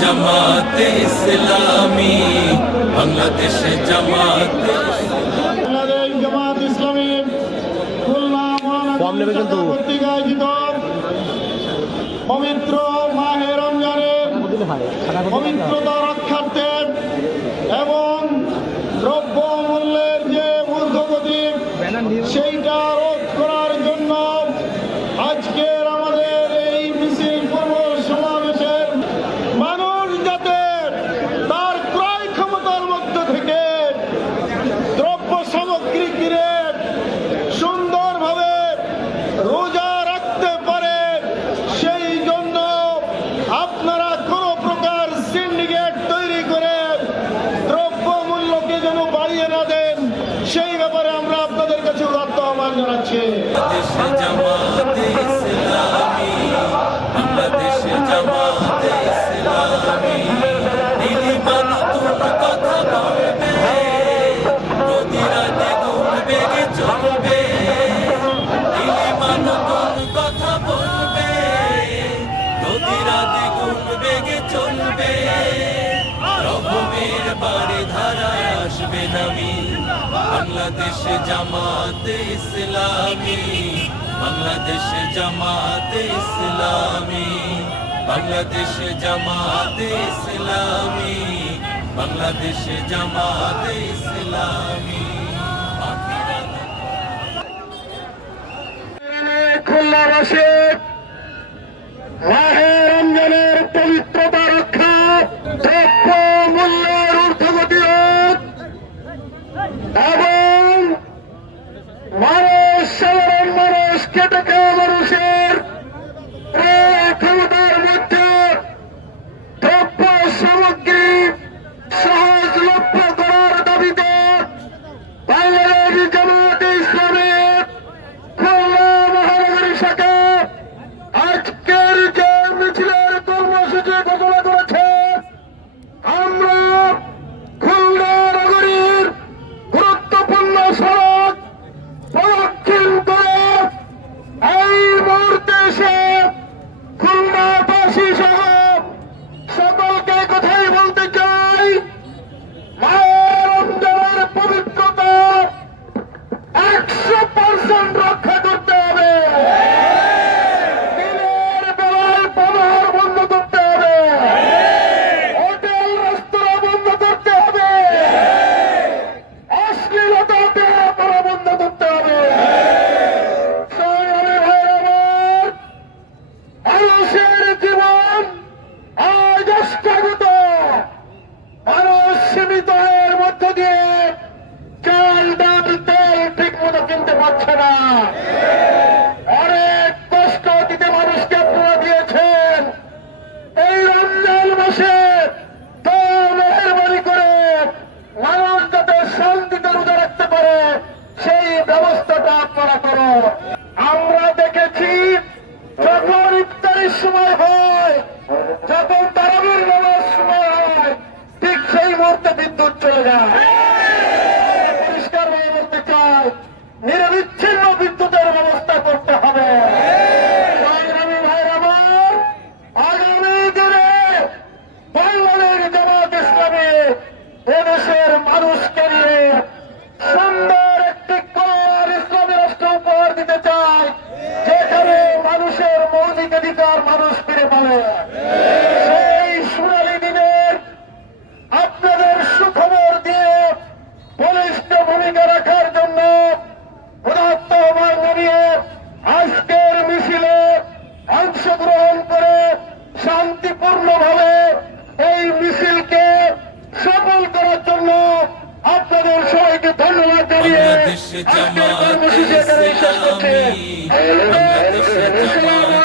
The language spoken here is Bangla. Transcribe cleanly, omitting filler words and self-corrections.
জামাতে ইসলামী, বাংলাদেশ জামাতে জামাত ইসলামী খুলনা কর্তৃক আয়োজিত পবিত্র মাহে রমজানের পবিত্রতা রক্ষার্থে এবং দ্রব্য মূল্যের যে ঊর্ধ্বগতি সেইটা রোধ করার জন্য আজকের আমাদের এই মিছিল পূর্ব সমাবেশের মানুষ যাতে তার ক্রয় ক্ষমতার মধ্য থেকে দ্রব্য সামগ্রী কিনে সুন্দরভাবে রোজা রাখতে পারে, সেই জন্য আপনারা কোনো প্রকার সিন্ডিকেট তৈরি করে দ্রব্য মূল্যকে যেন বাড়িয়ে না দেন, সেই ব্যাপারে আমরা আপনাদের কাছে উদাত্ত আহ্বান জানাচ্ছি। জামাতে ইসলামী, বাংলাদেশ জামাতে ইসলামী, নির্মাণ কথা বলবে, প্রতিরাতে বেগে চলবে, নির্মাণ কথা বলবে, প্রতিরাতে বেগে চলবে, রহমের বাড়ি ধারায় আসবে নামি, বাংলাদেশ জামাতে ইসলামী, বাংলাদেশ জামাতে ইসলামী, বাংলাদেশ জামাতে ইসলামী, বাংলাদেশ জামাতে ইসলামী। খুলনাবাসী মাহে রমজানের পবিত্রতা রক্ষা, দ্রব্য মূল্যের ঊর্ধ্বগতি রোধ এবং মানুষ সাধারণ মানুষ খেটে খাওয়া মানুষের ক্রয় ক্ষমতার মধ্যে দ্রব্য সামগ্রী সহজলভ্য করার দাবিতে বাংলাদেশ জামাতে ইসলামী খুলনা মহানগরী শাখা আজকের যে মিছিলের কর্মসূচি ঘোষণা করেছে, আমরা খুলনা নগরীর গুরুত্বপূর্ণ সড়ক প্রদক্ষিণ করে এই মুহূর্তে এসে খুলনাবাসী সহ সকলকে কথাই বলতে চাই, মায়ের রমজানের পবিত্রতা 100% রক্ষা করতে হবে। দিনের বেলায় পানাহার বন্ধ করতে হবে, হোটেল রেস্তোরাঁ বন্ধ করতে হবে, অশ্লীলতা বেহায়া বন্ধ করতে হবে। সংগ্রামী ভাইরা আমার, মানুষের জীবন আজ অষ্টাগত, মানুষ সীমিত এর মধ্য দিয়ে চাল ডাল তেল ঠিক মতো কিনতে পারছে না। অনেক কষ্ট দিতে মানুষকে আপনারা দিয়েছেন। এই রমজান মাসে তো মেহরবানি করে মানুষ যাতে শান্তিতে রোজা রাখতে পারে সেই ব্যবস্থাটা আপনারা করুন। আমরা দেখেছি যখন ইফতারির সময় হয়, যখন তারাবির নামাজ সময় হয়, ঠিক সেই মুহূর্তে বিদ্যুৎ চলে যায়। পরিষ্কার ভাবে বলতে চাই, নিরবিচ্ছিন্ন বিদ্যুতের ব্যবস্থা করতে হবে। সংগ্রামী ভাইরা আমার, আগামী দিনে বাংলাদেশ জামাত ইসলামী এদেশের মানুষকে নিয়ে সুন্দর একটি কল্যাণ ইসলামী রাষ্ট্র উপহার দিতে চায়, যেখানে মানুষের মৌলিক অধিকার মানুষ ফিরে পাবে। সেই সোনালী দিনের আপনাদের সুখবর দিয়ে বলিষ্ঠ ভূমিকা রাখার জন্য উদাত্ত আহ্বান জানিয়ে আজকের মিছিলে অংশগ্রহণ করে শান্তিপূর্ণভাবে এই মিছিলকে সফল করার জন্য আপনাদের সবাইকে ধন্যবাদ জানিয়ে বাংলাদেশ আজকের জামাতে কর্মসূচি এখানে শেষ করছি। ইসলামী, বাংলাদেশ জামাতে